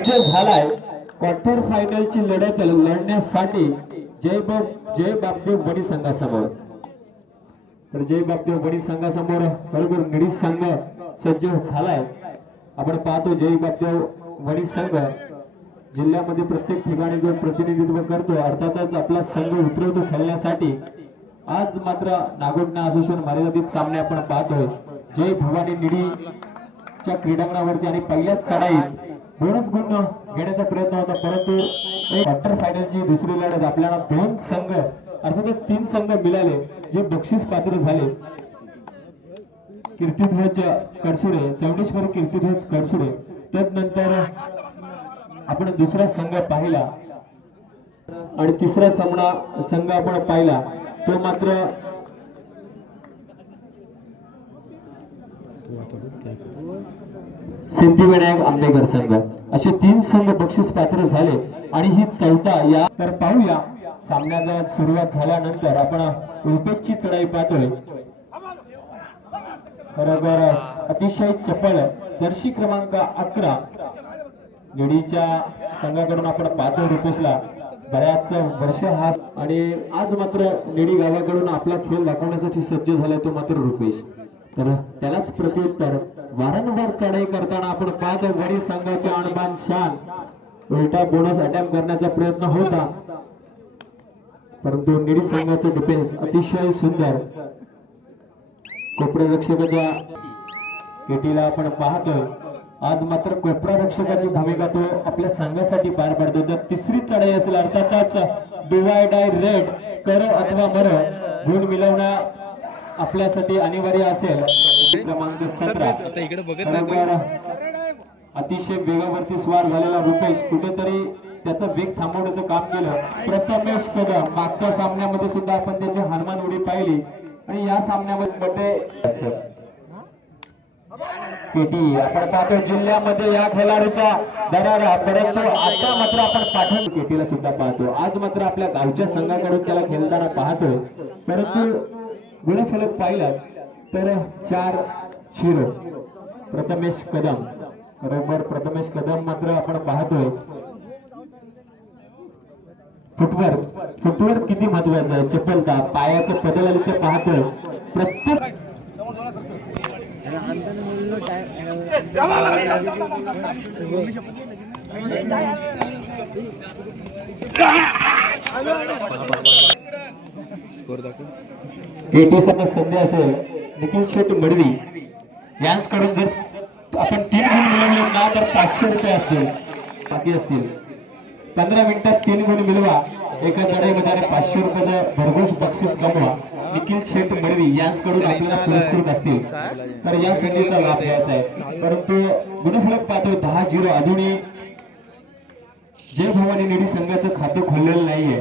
सज्ज झालाय क्वार्टर फायनलची लढत लढण्यासाठी जय बापदेव बडी संघासमोर। तर जय बापदेव बडी संघासमोर बरोबर निडी संघ सज्ज झालाय। आपण पाहतो जय बापदेव बडी संघ जिल्ह्यामध्ये प्रत्येक ठिकाणी जो प्रतिनिधित्व करतो अर्थातच आपला संघ उतरवतो खेळण्यासाठी। आज मात्र नागोठणा असोसिएशन मर्यादित सामने आपण पाहतोय। जय भवानी निडीच्या क्रीडांगणावरती आणि पहिल्याच चढाईत बोनस गुण घेण्याचा प्रयत्न होता, परंतु क्वार्टर फायनलची दुसरी लढत आपल्याला दोन संघ अर्थातच तीन संघ मिळाले जे बक्षीस पात्र झाले। कीर्तिध्वज कडसुडे चौंडेश्वरी कीर्तिध्वज कडसुडे। त्यानंतर आपण दुसरा संघ पाहिला आणि तिसरा सामना संघ आपण पाहिला तो मात्र सिद्धिविनायक आंबेकर संघ। असे तीन संघ बक्षीस पात्र झाले आणि ही चौथा या तर पाहूया सामन्याला सुरुवात झाल्यानंतर आपण रुपेशची चढाई पाहतोय। बरोबर अतिशय चपळ जर्सी क्रमांक 11 निडीच्या संघाकडून आपण पाहतोय रुपेशला बऱ्याच वर्ष हा आणि आज मात्र निडी गावाकडून आपला खेळ दाखवण्यासाठी सज्ज झालाय तो मात्र रुपेश। तर त्यालाच प्रत्युत्तर वारंवार चढाई करताना आपण पाहतो बडी संघाचे आणबान शान उलटा बोनस अटॅम्प्ट करण्याचा प्रयत्न होता, परंतु निडी संघाचा डिफेन्स अतिशय सुंदर। कोपरा रक्षकाच्या केटीला आपण पाहतोय आज मात्र कोपरा रक्षकाची भूमिका तो आपल्या संघासाठी पार पडतो। तर तिसरी चढाई असेल अर्थातच डिवाइड आय रेड करो अथवा मरो गुण मिळवणं आपल्यासाठी अनिवार्य असेल। क्रमांक 17 अतिशय वेगावरती स्वार झालेला रुपेश कुठेतरी त्याचा वेग थांबवण्याचं काम केलं। प्रथमेश कदम मागच्या सामन्यामध्ये सुद्धा आपण त्याची हनुमान उडी पाहिली आणि या सामन्यामध्ये बटे केटी आपण पाहतो जिल्ह्यामध्ये या खेळाडूचा दरारा, परंतु आता मात्र आपण पाठण केटीला सुद्धा पाहतो। आज मात्र आपल्या गावच्या संघाकडून त्याला खेळताना पाहतोय, परंतु गुणफलक पाहिला तर 4-0 प्रथमेश कदम। बरोबर प्रथमेश कदम मात्र आपण पाहतोय फुटवर्क किती महत्वाचं आहे, चपलता पायाचं बदल ते पाहतोय प्रत्येक संधी असेल निखिल शेट मडवी यांच्याकडून जर आपण 3 गुण मिळवले ना तर 500 रुपये असतील बाकी असतील। 15 मिनिटात 3 गुण मिळवा एका चढाईमध्ये आणि 500 रुपयाचं भरघोस बक्षीस कमवा। निखिल शेट मडवी यांच्याकडून आपल्याला पुरस्कृत असतील तर या संधीचा लाभ घ्यायचा आहे, परंतु गुणफलक पाहतो 10-0 अजूनही जय भवानी निडी संघाचं खातं खोललेलं नाहीये,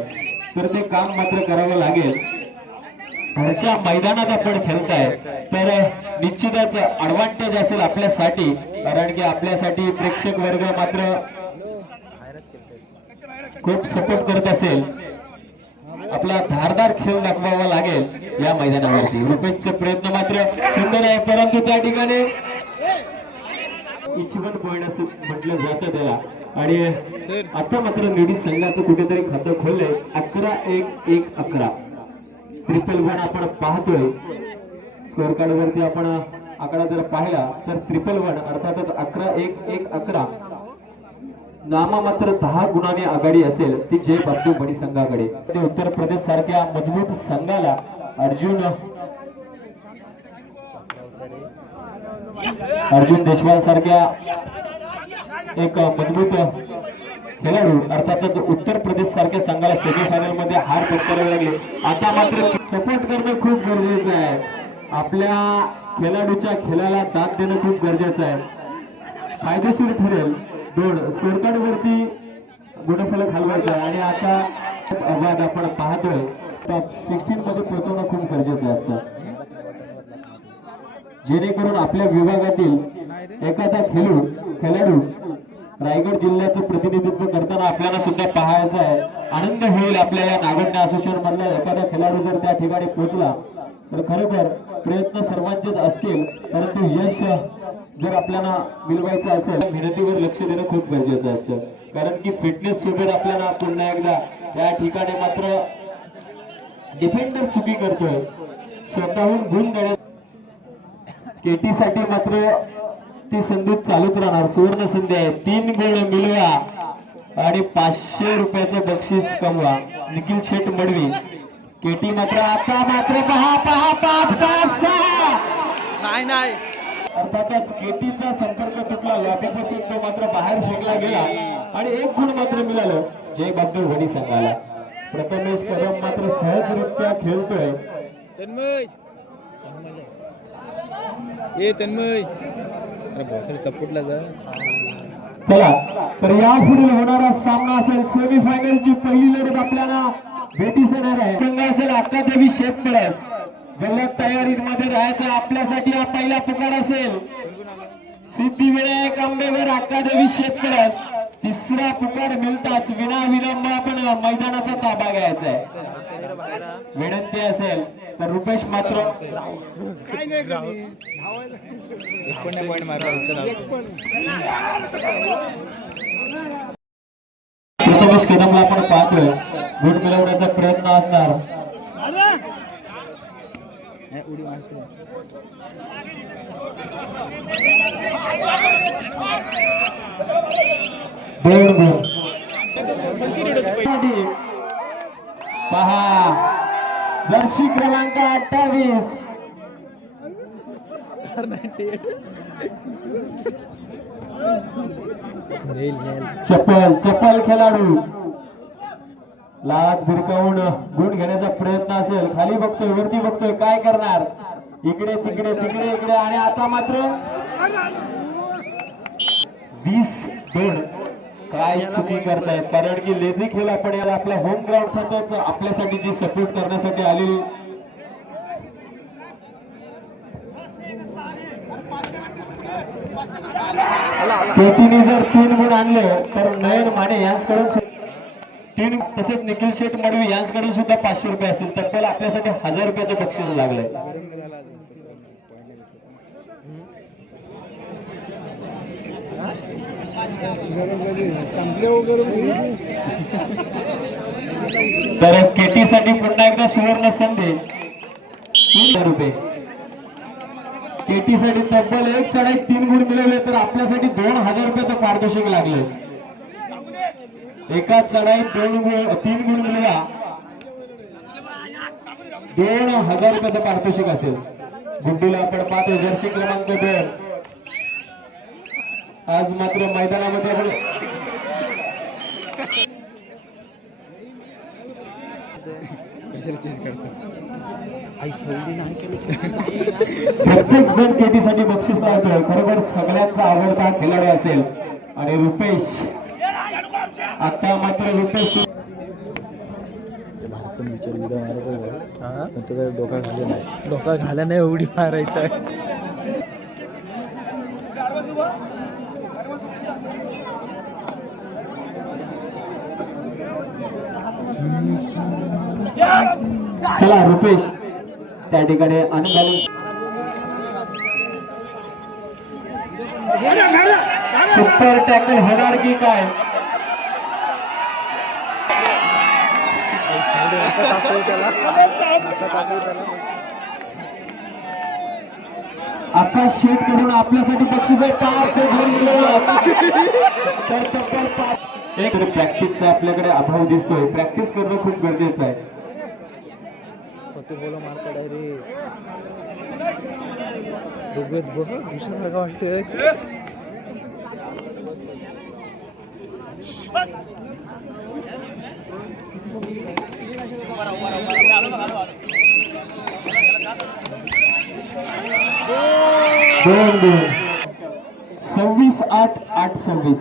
तर ते काम मात्र करावं लागेल। घरच्या मैदानात आपण खेळताय तर निश्चितच ऍडव्हान्टेज असेल आपल्यासाठी, कारण की आपल्यासाठी प्रेक्षक वर्ग मात्र खूप सपोर्ट करत असेल। आपला धारदार खेळ दाखवावा लागेल या मैदानावरती। रुपेशचे प्रयत्न मात्र सुंदर आहे, परंतु त्या ठिकाणी इच्छुक पॉइंट असं म्हटलं जातं त्याला आणि आता मात्र निडी संघाचं कुठेतरी खातं खोललंय 11-1-11 3-1 आपण पाहतोय। स्कोअर कार्ड वरती आपण आकडा जर पाहिला तर 3-1 अर्थातच 11-1-11 नामा मात्र 10 गुणांनी आघाडी असेल ती जय बापदेव बडी संघाकडे। उत्तर प्रदेश सारख्या मजबूत संघाला अर्जुन देशवाल सारख्या एक मजबूत खेळाडू अर्थातच उत्तर प्रदेश सारख्या संघाला सेमीफायनल मध्ये हार पत्करावी लागली। आता मात्र सपोर्ट करणं खूप गरजेचं आहे, आपल्या खेळाडूच्या खेळाला दाद देणं खूप गरजेचं आहे, फायदेशीर ठरेल। 2 स्कोअर कार्ड वरती गुणफलक हलवायचं आहे आणि आता आवाज आपण पाहतोय टॉप 16 मध्ये पोहोचवणं खूप गरजेचं असतं, जेणेकरून आपल्या विभागातील एखादा खेळाडू रायगड जिल्ह्याचं प्रतिनिधित्व करताना आपल्याला सुद्धा पाहायचं आहे। आनंद होईल आपल्या या नागोठणा असोसिएशन मधला एखादा खेळाडू जर त्या ठिकाणी पोहोचला तर खरोखर प्रयत्न सर्वांचेच असतील, परंतु यश जर आपल्याला मिळवायचं असेल मेहनतीवर लक्ष देणं खूप गरजेचं असतं, कारण की फिटनेस सोबत आपल्याला पुन्हा एकदा त्या ठिकाणी मात्र डिफेंडर चुकी करतोय, स्वतःहून गुण देण्यात केटी साठी मात्र ती संधी चालूच राहणार. सुवर्ण संधी आहे, 3 गुण मिळवा आणि 500 रुपयाचं बक्षीस कमवा. निखिल शेठ मडवी केटी मात्र आता मात्र पहा 5-5-6 नाही अर्थातच केटीचा संपर्क तुटला, लॉबीपासून तो मात्र बाहेर फेकला गेला आणि 1 गुण मात्र मिळालं जय बहादूर वणी संघाला. प्रथमेश कदम मात्र सहजरित्या खेळतोय. तन्मय अरे बहुत सपोर्टला जा. चला तर या पुढील होणारा सामना असेल सेमीफायनलची पहिली लढत आपल्याला भेटीस येणार आहे. संघ असेल अक्कादेवी शेत प्लस. जलद तयारीमध्ये राहायचं आपल्यासाठी हा पहिला पुकार असेल. सिद्धिविनायक आंबेघर अक्कादेवी शेत प्लस. तिसरा पुकार मिळताच विनाविलंब आपण मैदानाचा ताबा घ्यायचा आहे. विनंती असेल तर रुपेश मात्र प्रथमेश कदमला आपण पाहतोय गुण मिळवण्याचा प्रयत्न असणार. दोन गुण पहा जर्सी क्रमांक 28 चप्पल खेळाडू लाग भिरकावून गुण घेण्याचा प्रयत्न असेल. खाली बघतोय वरती बघतोय काय करणार, इकडे तिकडे तिकडे इकडे आणि आता मात्र 20-2 काय चुकी करतायत, कारण की लेझी खेळ आपण याला आपल्या होम ग्राउंड खातच आपल्यासाठी जी सपोर्ट करण्यासाठी आलेली केटीने जर 3 गुण आणले तर नयन माने यांच्याकडून 3, तसेच निखिल शेठ मडवी यांच्याकडून सुद्धा 500 रुपये असतील. तब्बल आपल्यासाठी 1000 रुपयाचं बक्षीस लागलंय. तर केटी साठी पुन्हा एकदा सुवर्ण संधी 3,000 रुपये. केटी साठी तब्बल 1 चढाईत 3 गुण मिळवले तर आपल्यासाठी 2000 रुपयाचं पारितोषिक लागले. एका चढाईत 3 गुण मिळवा 2000 रुपयाचं पारितोषिक असेल. गुड्डीला आपण पाहतो जर्सी क्रमांक 2 आज मात्र मैदानामध्ये आपण प्रत्येक जण केटीसाठी बक्षीस लावतोय. खरोखर सगळ्यांचा आवडता खेळाडू असेल आणि रुपेश आता मात्र रुपेश डोका घाला नाही एवढी मारायचं आहे. चला रुपेश त्या ठिकाणी अनबॅलन्स सुपर टॅकल होणार की काय, आकाश शेट कडून आपल्यासाठी बक्षीस आहे 5 तर प्रॅक्टिसचा आपल्याकडे अभाव दिसतोय. प्रॅक्टिस करणं खूप गरजेचं आहे. बोला मारता डायरेक्ट विषयासारखं वाटतंय. दोन 26-8 8-26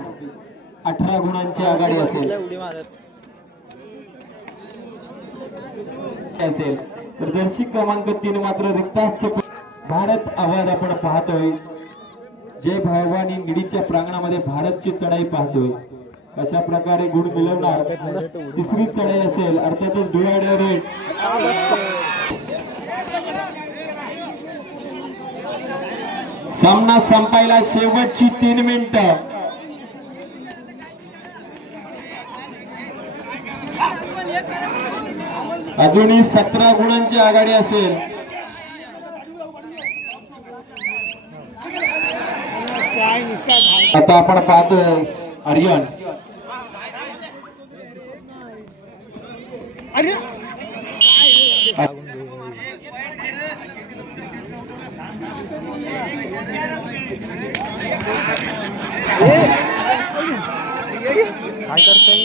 18 गुणांची आघाडी असेल तर जर्सी क्रमांक 3 मात्र रिक्तास्थ. भारत आवाज आपण पाहतोय. जय भवानी निडीच्या प्रांगणामध्ये भारतची चढाई पाहतोय. कशा प्रकारे गुण मिळवणार, तिसरी चढाई असेल अर्थातच डिवायडर रेट. सामना संपायला शेवटची 3 मिनिटं. अजूनही 17 गुणांची आघाडी असेल. आता आपण पाहतोय आर्यन काय करताय?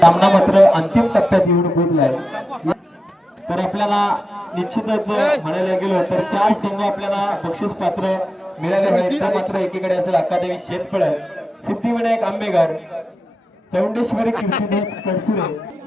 सामना मात्र अंतिम टप्प्यात येऊन पोहोचलाय. तर आपल्याला निश्चितच म्हणायला गेलो तर 4 संघ आपल्याला बक्षीस पात्र मिळाले आहेत. तर मात्र एकीकडे असेल अकादमी शेतपळस, सिद्धिविनायक आंबेघर, चौंडेश्वरी कीर्तिदेश कडसुरे